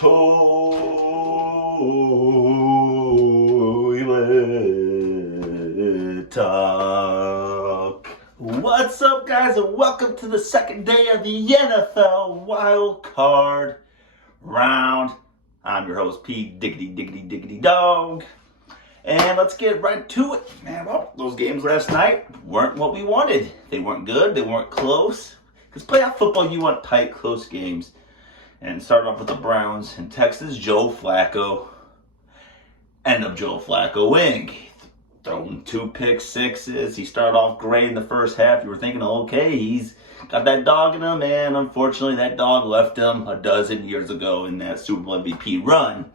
Toilet Talk. What's up, guys, and welcome to the second day of the NFL Wild Card Round. I'm your host, P. Diggity Dog. And let's get right to it. Man, well, those games last night weren't what we wanted. They weren't good. They weren't close. Because playoff football, you want tight, close games. And starting off with the Browns and Texans, Joe Flacco. End up Joe Flacco winning. Throwing 2 pick sixes. He started off great in the first half. You were thinking, okay, he's got that dog in him. And unfortunately, that dog left him a dozen years ago in that Super Bowl MVP run.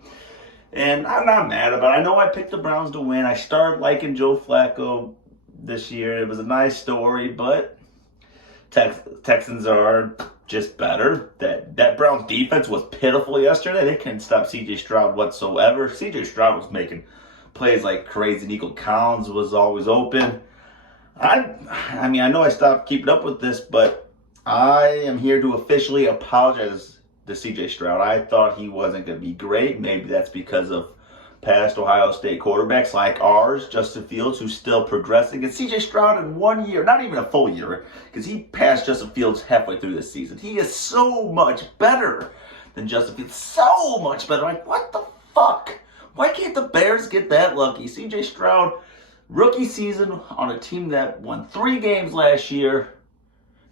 And I'm not mad about it. I know I picked the Browns to win. I started liking Joe Flacco this year. It was a nice story, but Texans are just better. That Browns defense was pitiful yesterday. They couldn't stop C.J. Stroud whatsoever. C.J. Stroud was making plays like crazy. Nico Collins was always open. I mean, I know I stopped keeping up with this, but I am here to officially apologize to C.J. Stroud. I thought he wasn't going to be great. Maybe that's because of past Ohio State quarterbacks like ours, Justin Fields, who's still progressing. And C.J. Stroud in 1 year, not even a full year, because he passed Justin Fields halfway through this season. He is so much better than Justin Fields. So much better. Like, what the fuck? Why can't the Bears get that lucky? C.J. Stroud, rookie season on a team that won 3 games last year,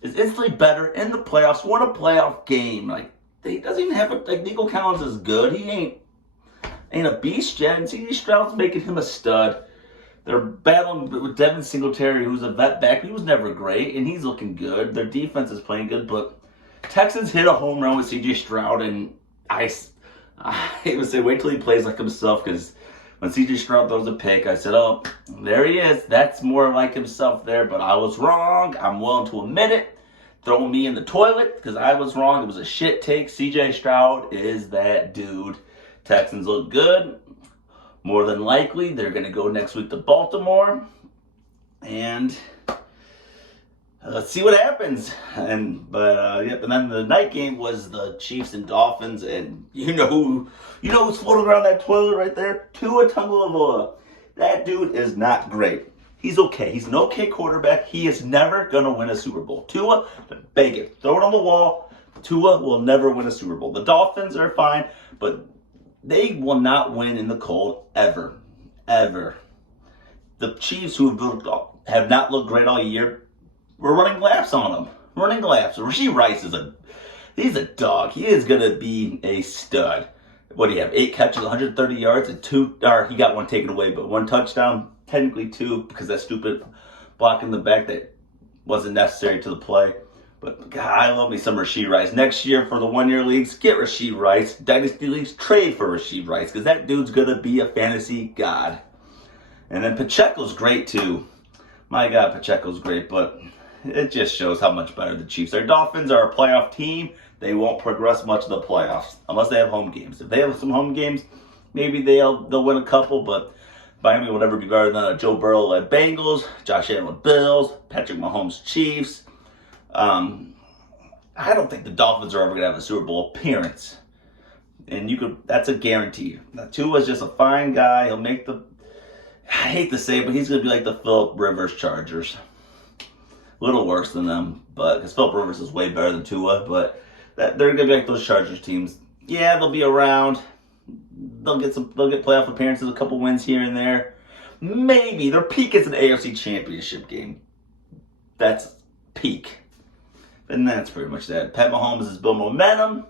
is instantly better in the playoffs, won a playoff game. Like, he doesn't even have like Nico Collins is good. He ain't a beast yet, and C.J. Stroud's making him a stud. They're battling with Devin Singletary, who's a vet back. He was never great, and he's looking good. Their defense is playing good, but Texans hit a home run with C.J. Stroud, and I would say wait till he plays like himself, because when C.J. Stroud throws a pick, I said, oh, there he is. That's more like himself there, but I was wrong. I'm willing to admit it. Throw me in the toilet, because I was wrong. It was a shit take. C.J. Stroud is that dude. Texans look good. More than likely, they're going to go next week to Baltimore. And let's see what happens. And then the night game was the Chiefs and Dolphins. And you know who's floating around that toilet right there? Tua Tagovailoa. That dude is not great. He's okay. He's an okay quarterback. He is never going to win a Super Bowl. Tua, beg it. Throw it on the wall. Tua will never win a Super Bowl. The Dolphins are fine, but they will not win in the cold ever. Ever. The Chiefs, who have not looked great all year, we're running laps on them. Running laps. Rashee Rice he's a dog. He is going to be a stud. What do you have? 8 catches, 130 yards, and 2, or he got one taken away, but 1 touchdown. Technically 2, because that stupid block in the back that wasn't necessary to the play. But, God, I love me some Rashee Rice. Next year for the 1-year leagues, get Rashee Rice. Dynasty leagues, trade for Rashee Rice, because that dude's going to be a fantasy god. And then Pacheco's great, too. My God, Pacheco's great, but it just shows how much better the Chiefs are. Dolphins are a playoff team. They won't progress much in the playoffs, unless they have home games. If they have some home games, maybe they'll win a couple, but Miami will never be better than Joe Burrow-led Bengals, Josh Allen with Bills, Patrick Mahomes Chiefs. I don't think the Dolphins are ever going to have a Super Bowl appearance. And that's a guarantee. Now, Tua's just a fine guy. He'll make I hate to say it, but he's going to be like the Phillip Rivers Chargers. A little worse than them, because Phillip Rivers is way better than Tua, but they're going to be like those Chargers teams. Yeah, they'll be around. They'll get playoff appearances, a couple wins here and there. Maybe. Their peak is an AFC Championship game. That's peak. And that's pretty much that. Pat Mahomes has built momentum.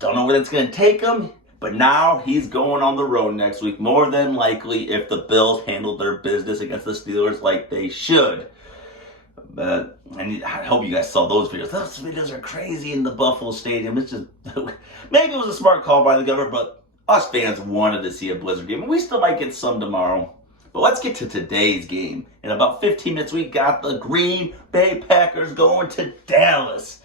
Don't know where that's going to take him. But now he's going on the road next week, more than likely, if the Bills handle their business against the Steelers like they should. And I hope you guys saw those videos. Those videos are crazy in the Buffalo Stadium. It's just, maybe it was a smart call by the governor, but us fans wanted to see a Blizzard game. And we still might get some tomorrow. But let's get to today's game. In about 15 minutes, we got the Green Bay Packers going to Dallas.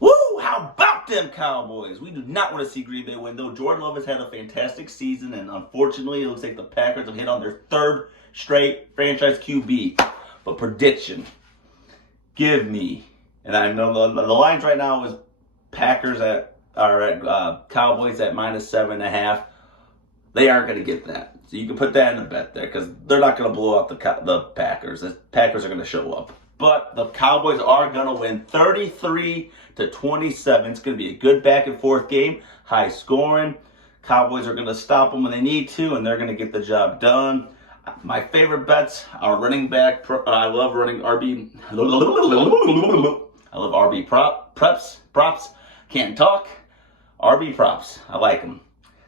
Woo! How about them Cowboys? We do not want to see Green Bay win, though. Jordan Love has had a fantastic season, and unfortunately, it looks like the Packers have hit on their 3rd straight franchise QB. But prediction. Give me, and I know the lines right now is Packers at Cowboys at -7.5. They aren't going to get that. So you can put that in the bet there because they're not going to blow out the Packers. The Packers are going to show up. But the Cowboys are going to win 33-27. It's going to be a good back-and-forth game, high scoring. Cowboys are going to stop them when they need to, and they're going to get the job done. My favorite bets are running back. I love running RB. I love RB props. Can't talk. RB props. I like them.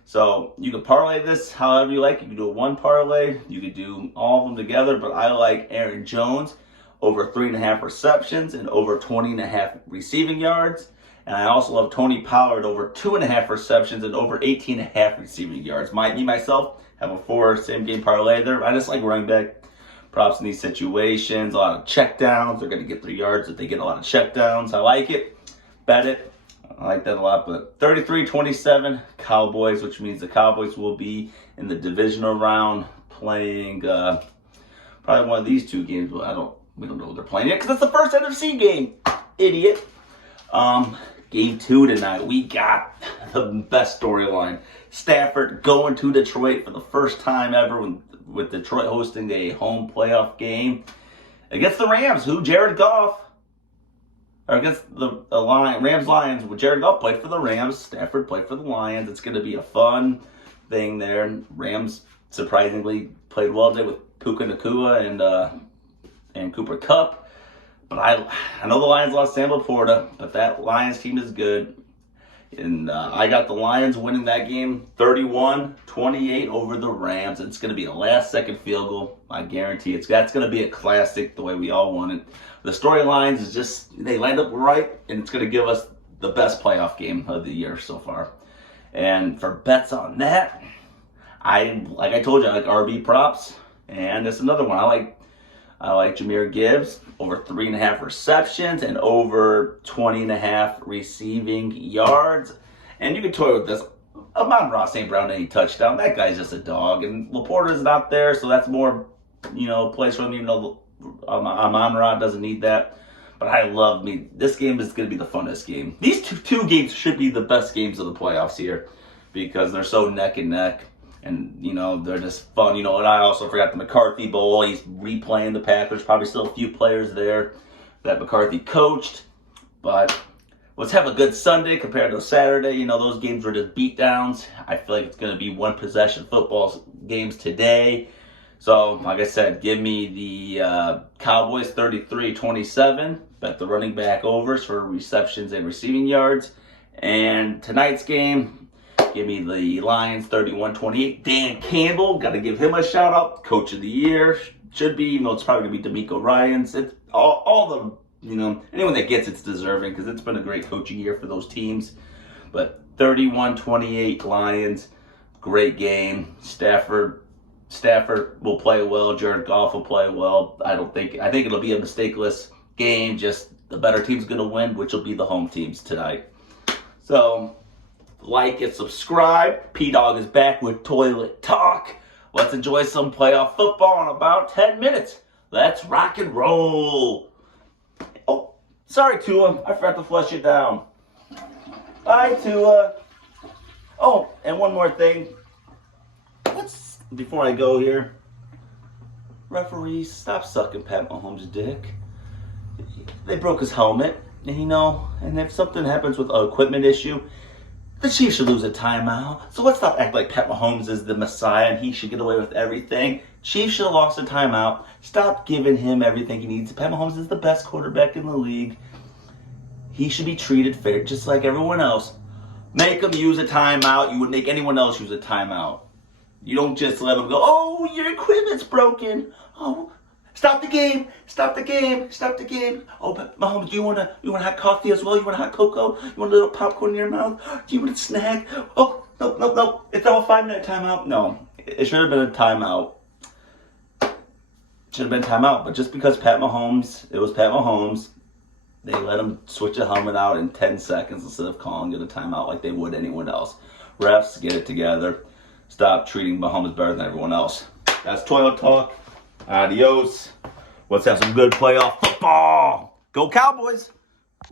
So you can parlay this however you like. You can do a one parlay. You can do all of them together. But I like Aaron Jones over 3.5 receptions and over 20.5 receiving yards. And I also love Tony Pollard over 2.5 receptions and over 18.5 receiving yards. Myself have a 4 same game parlay there. I just like running back props in these situations. A lot of checkdowns. They're going to get 3 yards if they get a lot of checkdowns. I like it. Bet it. I like that a lot. But 33-27 Cowboys, which means the Cowboys will be in the divisional round playing probably one of these 2 games. But we don't know who they're playing yet because it's the first NFC game. Idiot. Game 2 tonight. We got the best storyline. Stafford going to Detroit for the first time ever with Detroit hosting a home playoff game against the Rams, who Jared Goff, or against the Rams-Lions, where Jared Goff played for the Rams. Stafford played for the Lions. It's going to be a fun thing there. Rams surprisingly played well today with Puka Nacua and Cooper Kupp. But I know the Lions lost Sam Laporta, but that Lions team is good. And I got the Lions winning that game 31-28 over the Rams. It's going to be a last-second field goal. I guarantee that's going to be a classic the way we all want it. The storylines is just, they lined up right, and it's going to give us the best playoff game of the year so far. And for bets on that, like I told you, I like RB props. And there's another one. I like Jahmyr Gibbs over 3.5 receptions and over 20.5 receiving yards. And you can toy with this. Amon-Ra St. Brown any touchdown. That guy's just a dog. And Laporta's not there, so that's more, place for him. Even though Amon-Ra doesn't need that. But I love this game is going to be the funnest game. These two games should be the best games of the playoffs here because they're so neck and neck. And, they're just fun. And I also forgot the McCarthy Bowl. He's replaying the Packers. Probably still a few players there that McCarthy coached. But let's have a good Sunday compared to Saturday. Those games were just beatdowns. I feel like it's going to be one-possession football games today. So, like I said, give me the Cowboys 33-27. Bet the running back overs for receptions and receiving yards. And tonight's game, give me the Lions 31-28. Dan Campbell, got to give him a shout out. Coach of the year. Should be, even though it's probably going to be DeMeco Ryans. It's all the, anyone that gets it's deserving because it's been a great coaching year for those teams. But 31-28 Lions. Great game. Stafford will play well. Jared Goff will play well. I think it'll be a mistakeless game. Just the better team's going to win, which will be the home teams tonight. So, like and subscribe. P-Dog is back with Toilet Talk. Let's enjoy some playoff football in about 10 minutes. Let's rock and roll. Oh, sorry, Tua. I forgot to flush it down. Bye, Tua. Oh, and one more thing. Before I go here, referees, stop sucking Pat Mahomes' dick. They broke his helmet, and if something happens with an equipment issue, the Chiefs should lose a timeout. So let's stop acting like Pat Mahomes is the Messiah and he should get away with everything. Chiefs should have lost a timeout. Stop giving him everything he needs. Pat Mahomes is the best quarterback in the league. He should be treated fair, just like everyone else. Make him use a timeout. You would make anyone else use a timeout. You don't just let him go, oh, your equipment's broken. Oh, stop the game. Stop the game. Stop the game. Oh, but Mahomes, do you want hot coffee as well? You want a hot cocoa? You want a little popcorn in your mouth? Do you want a snack? Oh, no. It's all a 5-minute timeout. No, it should have been a timeout. Should have been a timeout. But just because it was Pat Mahomes, they let him switch the helmet out in 10 seconds instead of calling it a timeout like they would anyone else. Refs, get it together. Stop treating Mahomes better than everyone else. That's Toilet Talk. Adios. Let's have some good playoff football. Go Cowboys.